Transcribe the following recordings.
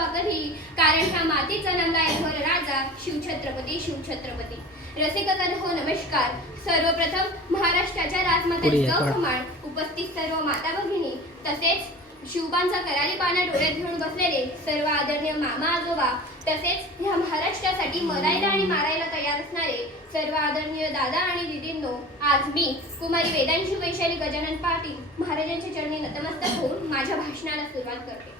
शिवबा कधी, कारण ह्या मातीचा नंदा थोर राजा शिवछत्रपती शिवछत्रपती. रसिकगण हो नमस्कार. सर्वप्रथम महाराष्ट्राच्या राजमाता गौसमान उपस्थित सर्व माता भगिनी तसेच शिवबांचा करारी पाना डोळ्यात घेऊन बसलेले सर्व आदरणीय मामा आजोबा तसेच ह्या महाराष्ट्रासाठी मरायला आणि मारायला तयार असणारे सर्व आदरणीय दादा आणि दीदींनो, आज मी कुमारी वेदांशी वैशाली गजानन पाटील महाराजांच्या चरणी नतमस्तक होऊन माझ्या भाषणाला सुरुवात करते.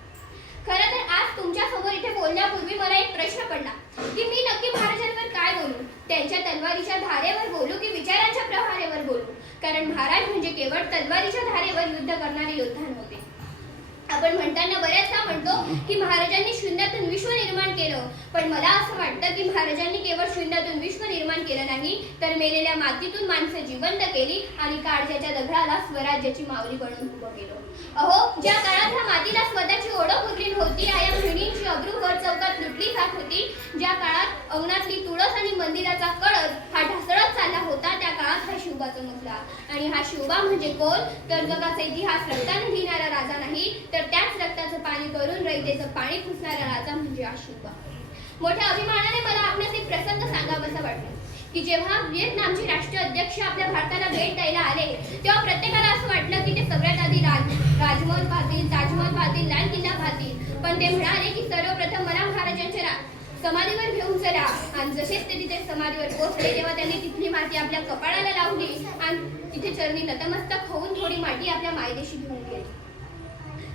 खरं तर आज तुमच्या समोर इथे बोलण्यापूर्वी मला एक प्रश्न पडला की मी नक्की महाराजांवर काय बोलू. त्यांच्या तलवारीच्या धारेवर बोलू की विचारांच्या प्रहारेवर बोलू. कारण महाराज म्हणजे केवळ तलवारीच्या धारेवर युद्ध करणारे योद्धा नव्हते. आपण म्हणताना बऱ्याचदा म्हणतो की महाराजांनी शून्यातून विश्व निर्माण केलं, पण मला असं वाटतं की महाराजांनी केवळ शून्यातून विश्व निर्माण केलं नाही तर मेलेल्या मातीतून माणसं जिवंत केली आणि काळजाच्या दगडाला स्वराज्याची माऊली बनवून उभं केलं. अहो, ज्या काळात ह्या मातीला स्वतःची ओळख उरली नव्हती, आया बहिणींची अब्रू वर चौकात लुटली जात होती, ज्या काळात अंगणातली तुळस आणि मंदिराचा कळस हा ढासळत चालला होता, त्या काळात हा शिवबा चमकला. आणि हा शिवबा म्हणजे कोण तर जगाचा इतिहास रक्ताने लिहिणारा राजा नाही तर त्याच रक्ताचं पाणी करून रयतेचं पाणी पुसणारा राजा म्हणजे हा शिवबा. मोठ्या अभिमानाने मला आपणास एक प्रसंग सांगावासा वाटला की जेव्हा व्हिएतनामचे राष्ट्राध्यक्ष आपल्या भारताला भेट द्यायला आले तेव्हा प्रत्येकाला असं वाटलं की ते सगळ्यात आधी राजमहल पाहतील, ताजमहल पाहतील, लाल किल्ला पाहतील. पण ते म्हणाले की सर्वप्रथम मला महाराजांच्या समाधीवर घेऊन चला. आणि जसेच ते तिथे समाधीवर पोहोचले तेव्हा त्यांनी तिथली माती आपल्या कपाळाला लावली आणि तिथे चरणी नतमस्तक होऊन थोडी माती आपल्या मायदेशी घेऊन गेली.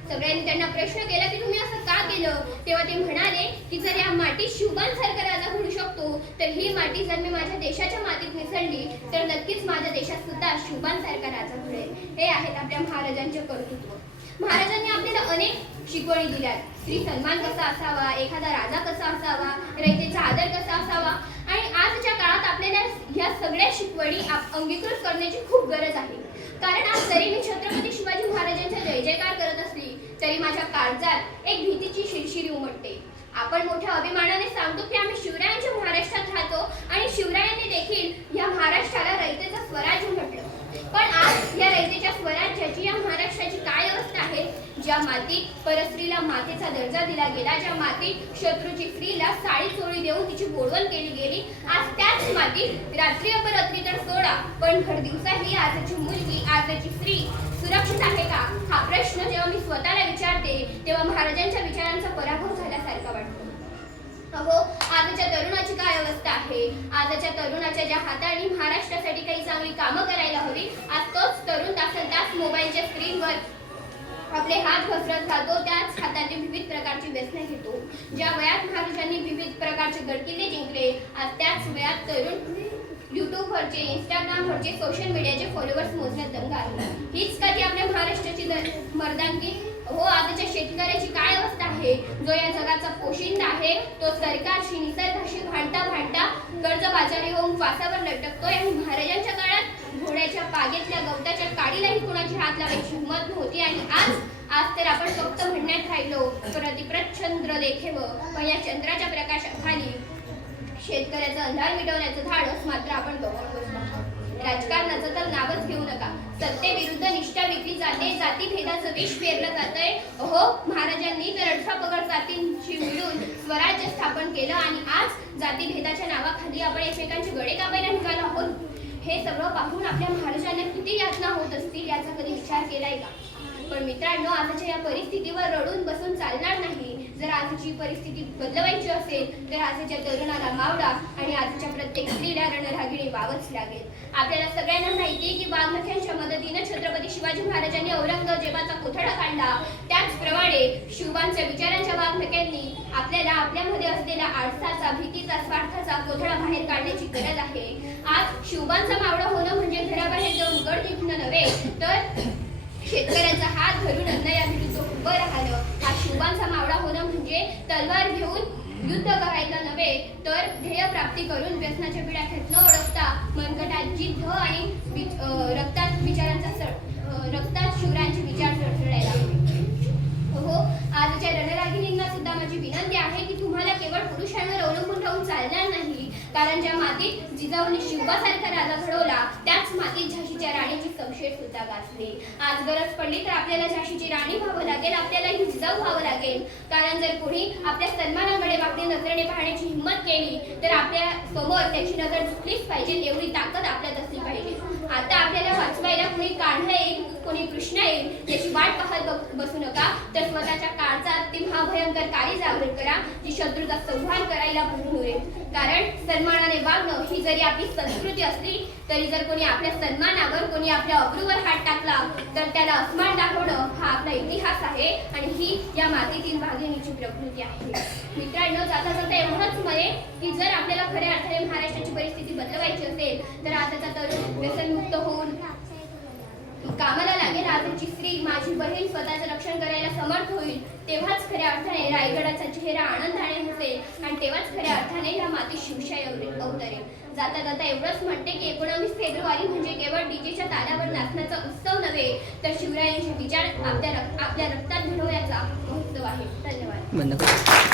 सगळ्यांनी त्यांना प्रश्न केला की तुम्ही असं का केलं. तेव्हा ते म्हणाले की जर या मातीत शिवबांसारखा राजा घडू शकतो तर ही माती जर मी माझ्या देशाच्या मातीत मिसळली तर नक्कीच माझ्या देशात सुद्धा शिवबांसारखा राजा घडेल. हे आहेत आपल्या महाराजांचे कर्तृत्व. महाराजांनी आपल्याला अनेक शिकवणी दिल्यात. स्त्री सन्मान कसा असावा, एखादा राजा कसा असावा, रयतेचा आदर कसा असावा. आणि आजच्या काळात आपल्याला ह्या सगळ्या शिकवणी अंगीकृत करण्याची खूप गरज आहे. कारण आज जरी मी छत्रपती शिवाजी महाराजांचा जय जयकार करत असली तरी माझ्या काळजात एक भीतीची शिरशिरी उमटते. आपण मोठ्या अभिमानाने सांगतो की आम्ही शिवरायांच्या महाराष्ट्रात राहतो आणि शिवरायांनी देखील या महाराष्ट्राला रयतेचं स्वराज्य म्हटलं. पण आज या रयतेच्या स्वराज्याची, या महाराष्ट्राची काय अवस्था आहे. ज्या मातीत परस्त्रीला मातेचा दर्जा दिला गेला, ज्या मातीत शत्रूची स्त्रीला साडी चोळी देऊन तिची बोडवण केली गेली, आज त्याच मातीत रात्री अपरात्री तर सोडा पण भर दिवसाही आजची मुलगी, आजची स्त्री सुरक्षित आहे का हा प्रश्न जेव्हा मी स्वतःला विचारते तेव्हा महाराजांच्या विचारांचा पराभव झाल्यासारखा वाटतो. अहो, आजच्या तरुणाची काय अवस्था आहे. आजच्या तरुणाच्या ज्या हाताने महाराष्ट्रासाठी काही चांगली कामं करायला हवी, आज तोच तरुण तास मोबाईलच्या स्क्रीनवर आपले हात घसरत राहतो, त्याच हाताने विविध प्रकारची व्यसने घेतो. ज्या वयात महाराजांनी विविध प्रकारचे गडकिल्ले जिंकले, आज त्याच वयात तरुण युट्यूबवरचे, इंस्टाग्रामवरचे, सोशल मीडियाचे फॉलोअर्स मोजण्यात दंग आहे. हीच कधी आपल्या महाराष्ट्राची मर्दानगी. हो, आजच्या शेतकऱ्याची काय अवस्था आहे. जो या जगाचा पोशिंदा आहे तो सरकारशी, निसर्गाशी भांडता कर्जबाजारी होऊन फासावर लटकतोय. आणि महाराजांच्या काळात घोड्याच्या पागेतल्या गवताच्या काडीलाही कोणाची हात लावायची हिंमत नव्हती. आणि आज तर आपण फक्त म्हणण्यात राहिलो प्रतिप्रचंद्र देखेव, पण या चंद्राच्या प्रकाशाखाली शेतकऱ्याचं अंधार मिटवण्याचं धाडस मात्र आपण गमावून बसलो. राजकारणाचं तर नावच घेऊ नका. सत्तेविरुद्ध निष्ठा विकली जाते, जातीभेदाचं विष पेरलं जातंय. अहो, महाराजांनी तर 18 पगड जातींशी मिळून स्वराज्य स्थापन केलं आणि आज जातीभेदाच्या नावाखाली आपण एकमेकांचे गळे कापायला निघालो आहोत. हे सगळं पाहून आपल्या महाराजांना किती यातना होत असतील याचा कधी विचार केलाय का. पण मित्रांनो, आजच्या या परिस्थितीवर रडून बसून चालणार नाही. जर आजची परिस्थिती बदलवायची असेल तर आजच्या तरुणाला मावळा आणि आजच्या प्रत्येक स्त्रीला रणरागिणी व्हावंच लागेल. आपल्याला सगळ्यांना माहिती की वाघनख्यांच्या मदतीने छत्रपती शिवाजी महाराजांनी औरंगजेबाचा कोथळा काढला. त्याचप्रमाणे शिवबांच्या विचारांच्या वाघनख्यांनी आपल्याला आपल्यामध्ये असलेला आळसाचा, भीतीचा, स्वार्थाचा कोथळा बाहेर काढण्याची गरज आहे. आज शिवबांचा मावळा होणं म्हणजे घराबाहेर जाऊन गड जिंकणं नव्हे तर शेतकऱ्याचा हात धरून अन्यायाविरुद्ध उभं राहिलं. हा शिवबांचा मावळा होणं म्हणजे तलवार घेऊन युद्ध करायला नव्हे तर ध्येय प्राप्ती करून व्यसनाच्या पिढ्यात न ओळखता मनगटात जिद्द आणि रक्तात शिवरायांचे विचार सळसळायला हवे. हो, आजच्या रणरागिणींना सुद्धा माझी विनंती आहे की तुम्हाला केवळ पुरुषांवर अवलंबून राहून चालणार नाही कारण ज्या मातीत जिजाऊंनी शिवबासारखा राजा घडवला त्याच मातीत झाशीच्या राणीची संशय सुद्धा गाजली. आज गरज पडली तर आपल्याला झाशीची राणी व्हावं लागेल, आपल्याला ही जिजाऊ व्हावं लागेल. कारण जर कोणी आपल्या सन्मानाकडे वाकडी नजरेने पाहण्याची हिंमत केली तर आपल्या समोर त्याची नजर झुकलीच पाहिजे, एवढी ताकद आपल्यात असली पाहिजे. आता आपल्याला वाचवायला कोणी कान्हा येईल, कोणी कृष्ण येईल याची वाट पाहत बसू नका, तर स्वतःच्या काळजात ती महाभयंकर काळी जागृत करा जी शत्रूचा संहार करायला पुरून उरेल. कारण सन्मानाने वागणं ही जरी आपली संस्कृती असली तरी जर कोणी आपल्या सन्मानावर, कोणी आपल्या अब्रूवर हात टाकला तर त्याला अपमान दाखवणं हा आपला इतिहास आहे आणि ही या मातीतील वाघिणीची प्रकृती आहे. मित्रांनो, जाता जाता एवढंच म्हणेन की जर आपल्याला खऱ्या अर्थाने महाराष्ट्राची परिस्थिती बदलवायची असेल तर आजचा तरुण व्यसनमुक्त होऊन कामाला लागेल. आजची स्त्री, माझी बहीण स्वतःचं रक्षण करायला समर्थ होईल, तेव्हाच खऱ्या अर्थाने रायगडाचा चेहरा आनंदाने हसेल आणि तेव्हाच खऱ्या अर्थाने या माती शिवशाही अवतरेल. जाता जाता एवढंच म्हणते की 19 फेब्रुवारी म्हणजे केवळ डीजेच्या तालावर नाचण्याचा उत्सव नव्हे तर शिवरायांचे विचार आपल्या रक्तात घडवण्याचा महोत्सव आहे. धन्यवाद.